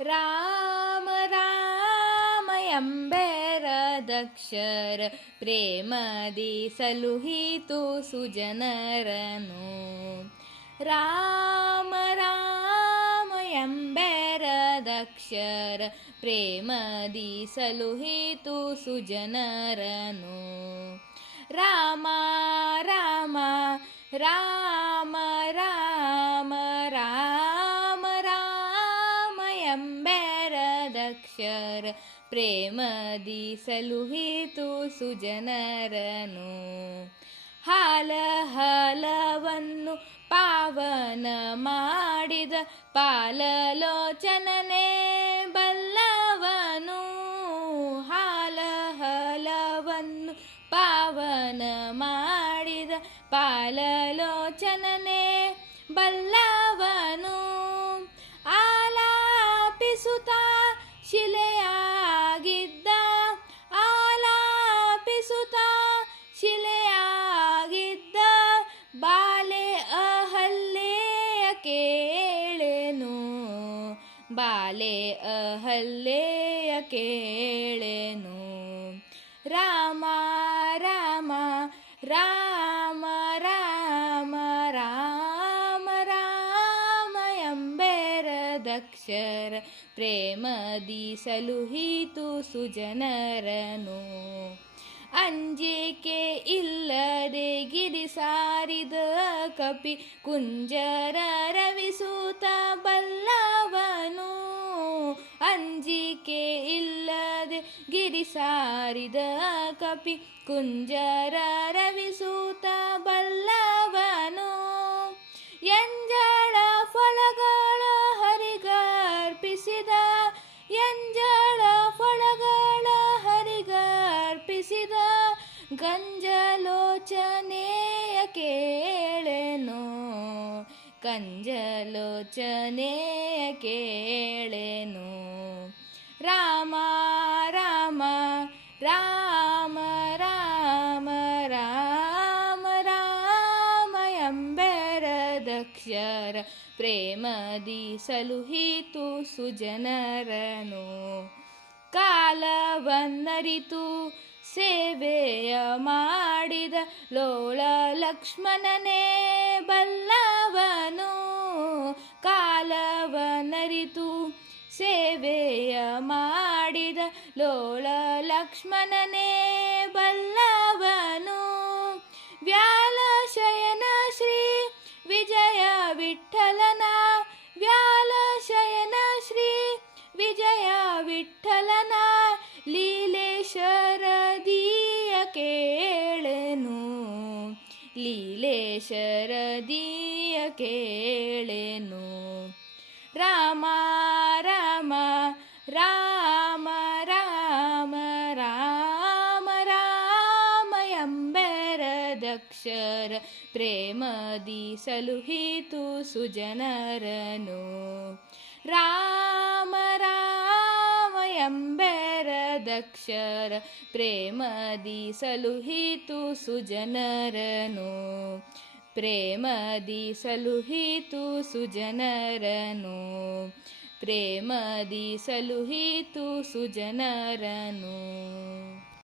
ರಾಮ ರಾಮ ಎಂಬೆರದಕ್ಷರ ಪ್ರೇಮದಿ ಸಲುಹಿತು ಸುಜನರನು. ರಾಮ ರಾಮ ಎಂಬೆರದಕ್ಷರ ಪ್ರೇಮದಿ ಸಲುಹಿತು ಸುಜನರನು. ರಾಮ ರಾಮ ರಾಮ ರಾಮ ರಾಮ ರಾಮ ಎಂಬೆರದಕ್ಷರ ಪ್ರೇಮದಿ ಸಲುಹಿತು ಸುಜನರನು. ಹಾಲ ಹಲವನ್ನು ಪಾವನ ಮಾಡಿದ ಪಾಲಲೋಚನನೇ ಬಲ್ಲವನು. ಹಾಲ ಹಲವನ್ನು ಪಾವನ ಮಾಡಿದ ಪಾಲಲೋಚನನೇ ಬಲ್ಲವನು. ಆಲಾಪಿಸುತ್ತ ಶಿಲೆಯಾಗಿದ್ದ ಆಲಾಪಿಸುತ್ತ ಶಿಲೆಯಾಗಿದ್ದ ಬಾಲೆ ಅಹಲ್ಯೆಯ ಕೇಳೆನು. ಬಾಲೆ ಅಹಲ್ಯೆಯ ಕೇಳೆನು. ರಾಮ ರಾಮ ರಾಮ ರಾಮ ರಾಮ ರಾಮ ಎಂಬೆರದಕ್ಷರ ಪ್ರೇಮದಿ ಸಲುಹಿತು ಸುಜನರನು. ಅಂಜಿಕೆ ಇಲ್ಲದೆ ಗಿರಿ ಸಾರಿದ ಕಪಿ ಕುಂಜರ ರವಿಸೂತ ಬಲ್ಲವನು. ಅಂಜಿಕೆ ಇಲ್ಲದೆ ಗಿರಿ ಸಾರಿದ ಕಪಿ ಕುಂಜರ ರವಿಸೂತ ಬಲ್ಲವನು. ಎಂಜಳ ಫಲಗಳ ಹರಿಗರ್ಪಿಸಿದ ಎಂಜಳ ಫಲಗಳ ಹರಿಗರ್ಪಿಸಿದ ಗಂಜಲೋಚನೆಯ ಕೇಳೆನು. ಕಂಜಲೋಚನೆಯ ಕೇಳೆನು. ರಾಮ ರಾಮ ರಾಮ ರಾಮ ರಾಮ ರಾಮ ಎಂಬೆರದಕ್ಷರ ಪ್ರೇಮದಿ ಸಲುಹಿತು ಸುಜನರನು. ಕಾಲವನ್ನರಿತು ಸೇವೆಯ ಮಾಡಿದ ಲೋಳ ಲಕ್ಷ್ಮಣನೇ ಬಲ್ಲವನು. ಕಾಲವನ್ನರಿತು ಸೇವೆಯ ಮಾಡಿದ ಲೋಳ ಲಕ್ಷ್ಮಣನೇ ಬಲ್ಲವನು. ವ್ಯಾಲಶಯನ ಶ್ರೀ ವಿಜಯ ವಿಠ್ಠಲನ ವ್ಯಾಲಶಯನ ಶ್ರೀ ವಿಜಯ ವಿಠ್ಠಲನ ಲೀಲೆ ಶರದಿಯ ಕೇಳೆನು. ಲೀಲೆ ಶರದಿಯ ಕೇಳೆನು. ರಾಮ ರಾಮ ರಾಮ ರಾಮ ರಾಮ ರಾಮ ಎಂಬೆರದಕ್ಷರ ಪ್ರೇಮದಿ ಸಲುಹಿತು ಸುಜನರನು. ರಾಮ ರಾಮ ಎಂಬೆರದಕ್ಷರ ಪ್ರೇಮದಿ ಸಲುಹಿತು ಸುಜನರನು. ಪ್ರೇಮದಿ ಸಲುಹಿತು ಸುಜನರನು. ಪ್ರೇಮದಿ ಸಲುಹಿತು ಸುಜನರನು.